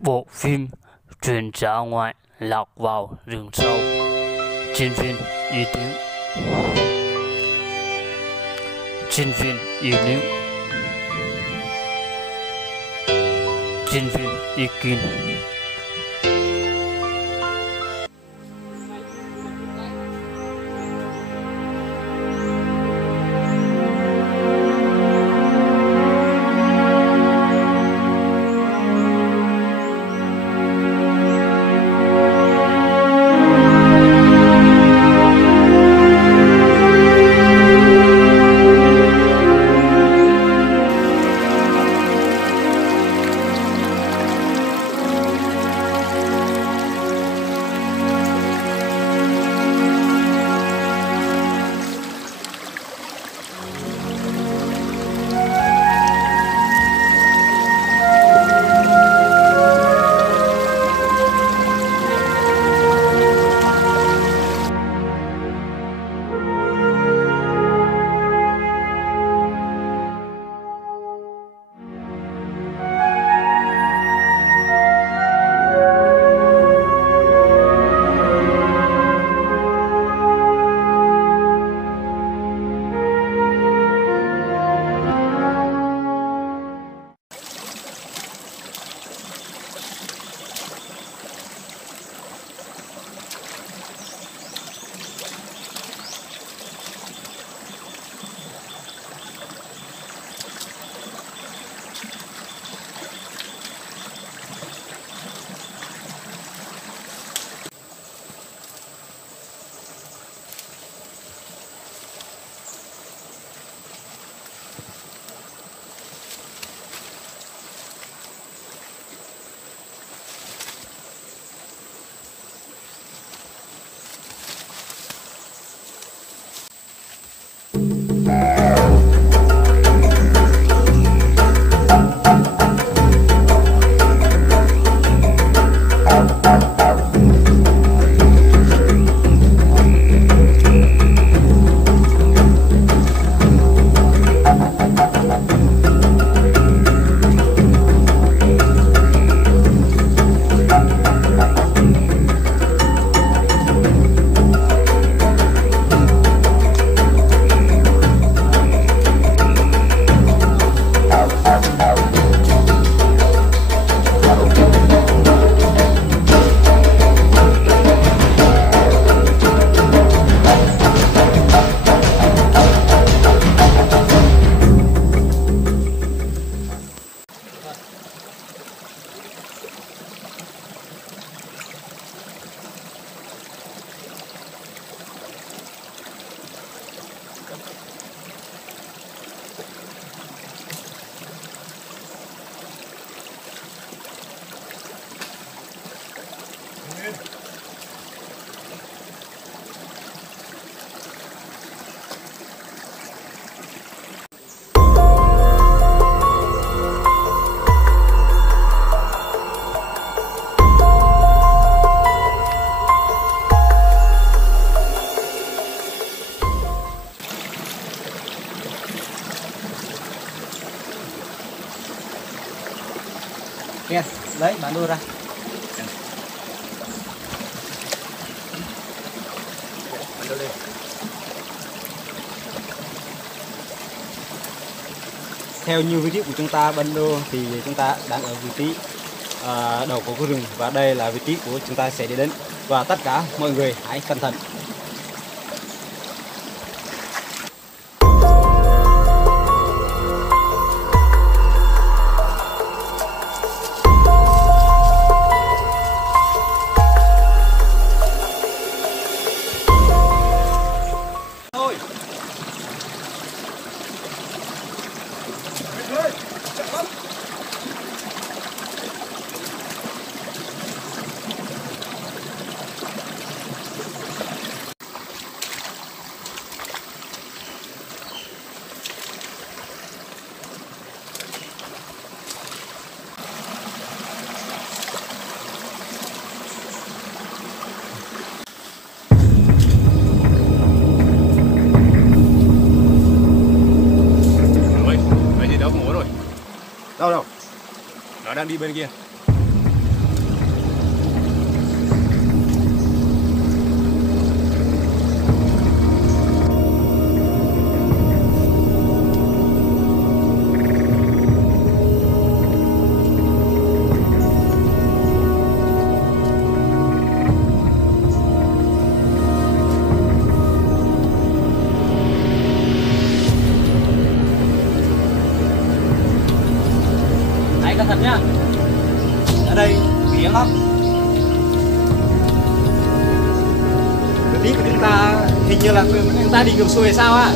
Bộ phim Truyền Dã Ngoại Lạc Vào Rừng Sâu. Diễn viên Y Tiếng, diễn viên Y Liễu, diễn viên Y Kinh. Nghe, lấy bản đồ ra. Theo như vị trí của chúng ta bản đồ thì chúng ta đang ở vị trí đầu của rừng và đây là vị trí của chúng ta sẽ đi đến, và tất cả mọi người hãy cẩn thận. Đâu đâu? Nó đang đi bên kia. đây nguy hiểm lắm. Vị trí của chúng ta hình như là chúng ta đi ngược xuôi hay sao á?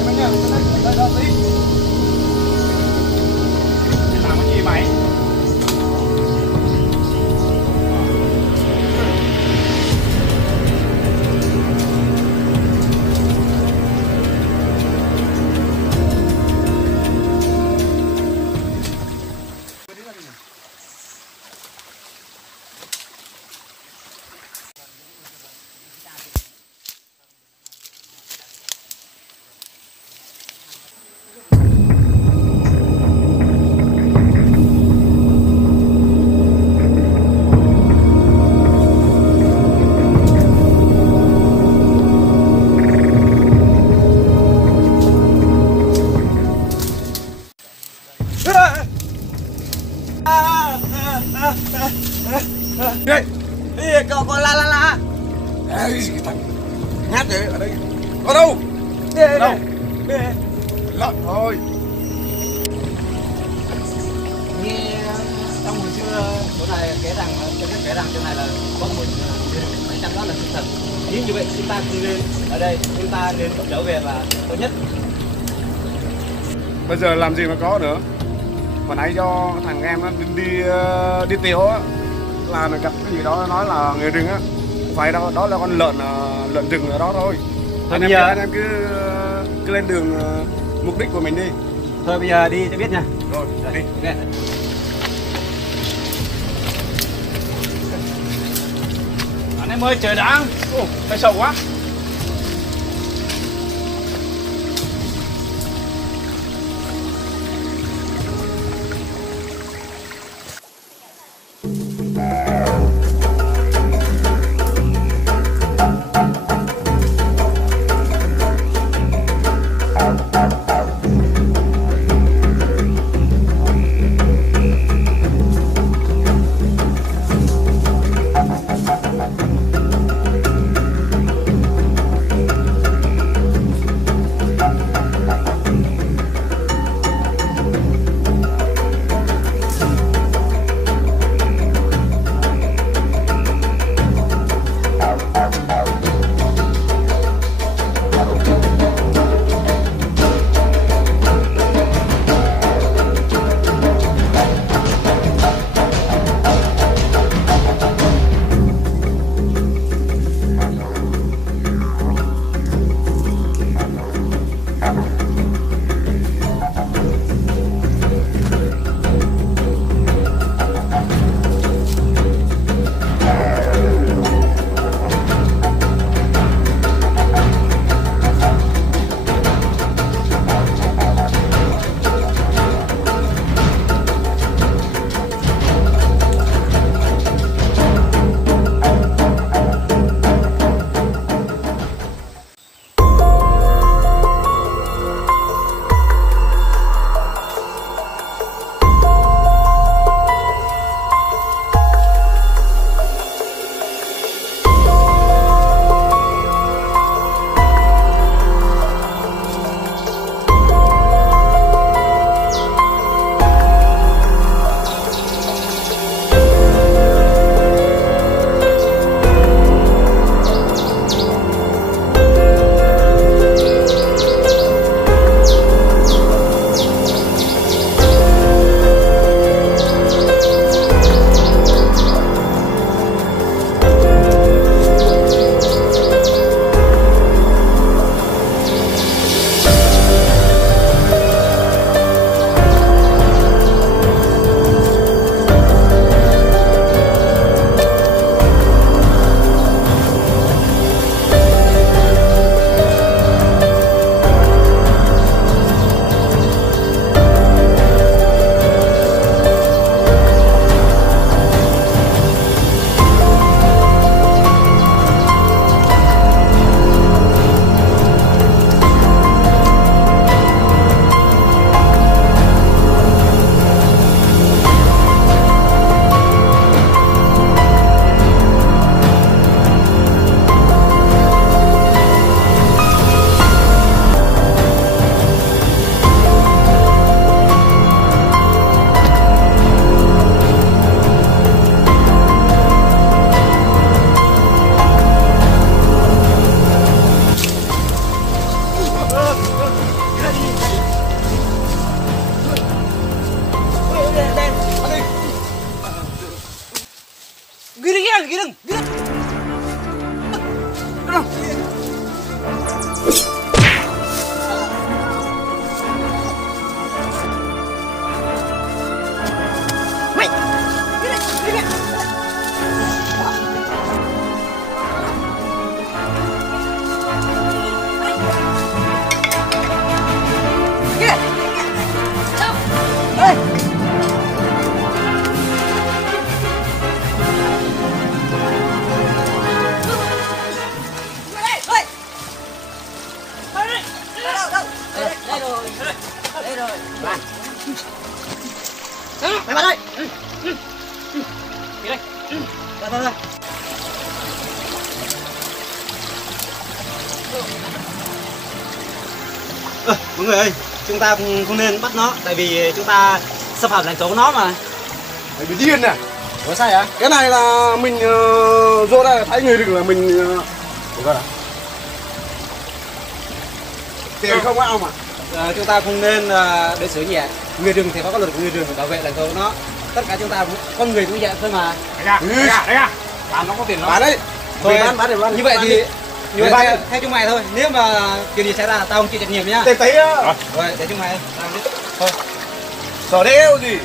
Làm cái gì mày? Ê, cậu còn la. Ê, cái thằng nhát vậy ở đây. Có đâu? Đây, đâu? đây. Lợn thôi. Nghe trong hồi xưa chỗ này kể rằng chỗ này là có một mấy trăm đó là sự thật. Nếu như vậy chúng ta không nên ở đây, chúng ta nên trở về là tốt nhất. Bây giờ làm gì mà có nữa. Hồi nãy do thằng em nó đi tiểu á, là nó gặp cái gì đó nói là người rừng á, phải đâu đó là con lợn rừng ở đó thôi. Thôi Anh bây em cứ lên đường mục đích của mình đi. Thôi bây giờ đi cho biết nha. Rồi đi. Nè. Anh em ơi, trời đã. Ồ, phải sầu quá. Ghi đừng, ghi đừng, ghi đừng. Mày, ghi đừng, ghi đừng. Mày vào đây. Đi đây. Ra. Mọi người ơi, chúng ta không nên bắt nó, tại vì chúng ta xâm phạm lãnh thổ của nó mà. Mày bị điên à? Có sai à? Cái này là mình vô đây là thấy người rừng là mình được rồi. Tiền không có ông à? Chúng ta không nên đối xử nhẹ người rừng, thì phải có luật của người rừng bảo vệ lãnh thổ của nó. Tất cả chúng ta con người cũng vậy thôi mà. Đấy à? Bán nó có tiền lắm. Bán đấy. Thôi bán để bán. Như vậy thì như vậy theo chúng mày thôi. Nếu mà chuyện gì xảy ra tao không chịu trách nhiệm nhá. Tiền tí á. Rồi để chúng mày tao đi. Thôi. Sở đeo gì?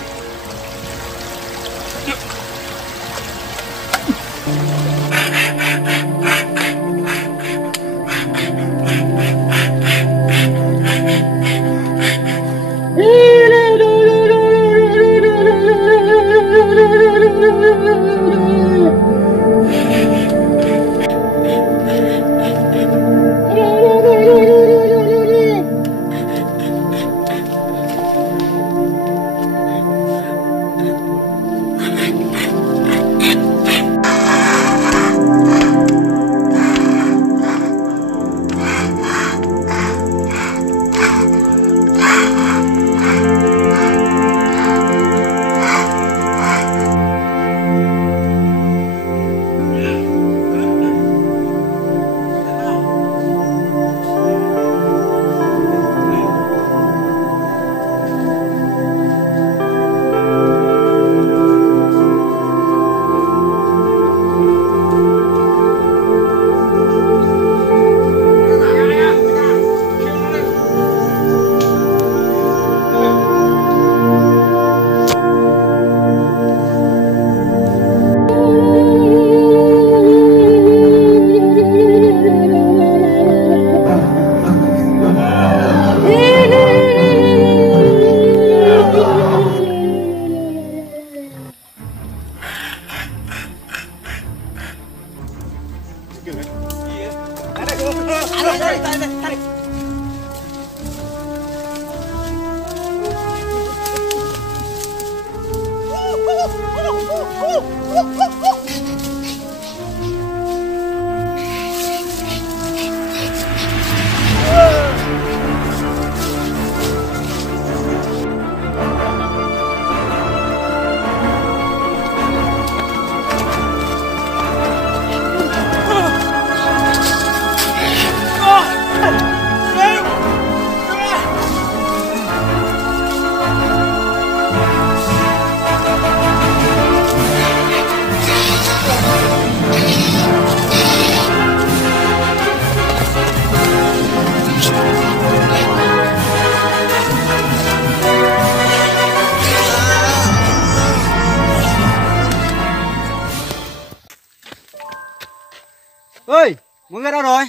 Ơi, mọi người đâu rồi?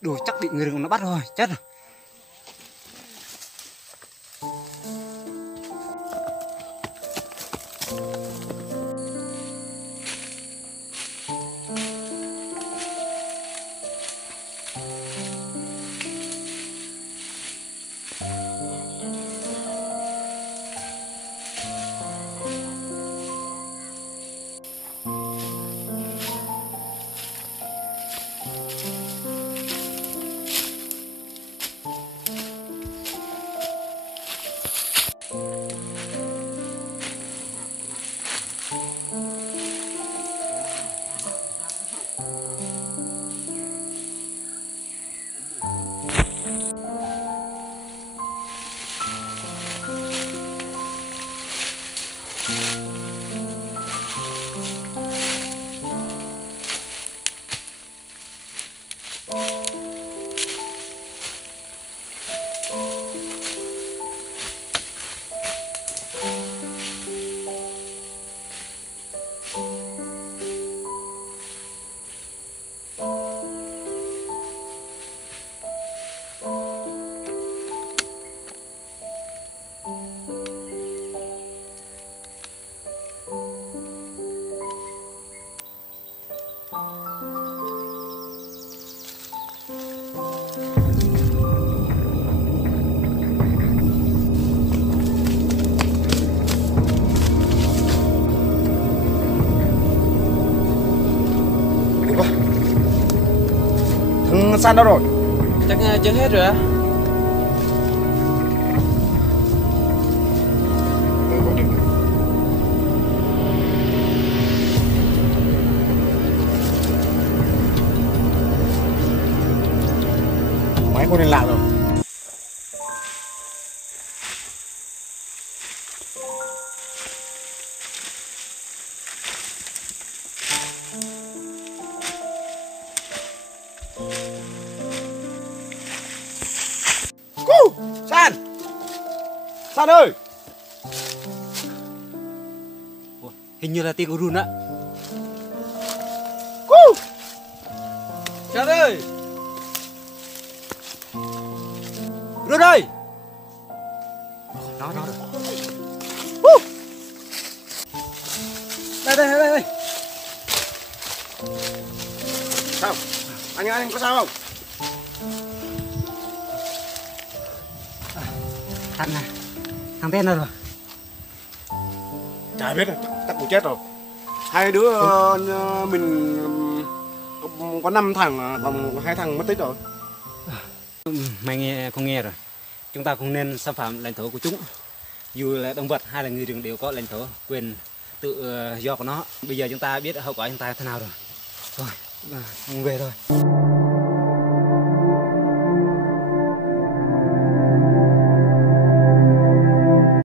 Đồ chắc bị người rừng nó bắt rồi, chết rồi. con San đâu rồi? Chắc chết hết rồi á. Gọi điện. Máy không liên lạc rồi. San! San ơi! Ủa, hình như là tiếng của run á. San ơi! Run ơi! Đó. Đây. Sao? Anh có sao không? Thằng tên đâu rồi? Chả biết, chắc cũng chết rồi. Hai đứa mình có 5 thằng, còn 2 thằng mất tích rồi. Mày không nghe rồi. Chúng ta không nên xâm phạm lãnh thổ của chúng. Dù là động vật hay là người rừng đều có lãnh thổ, quyền tự do của nó. Bây giờ chúng ta biết hậu quả chúng ta thế nào rồi. Thôi, về thôi.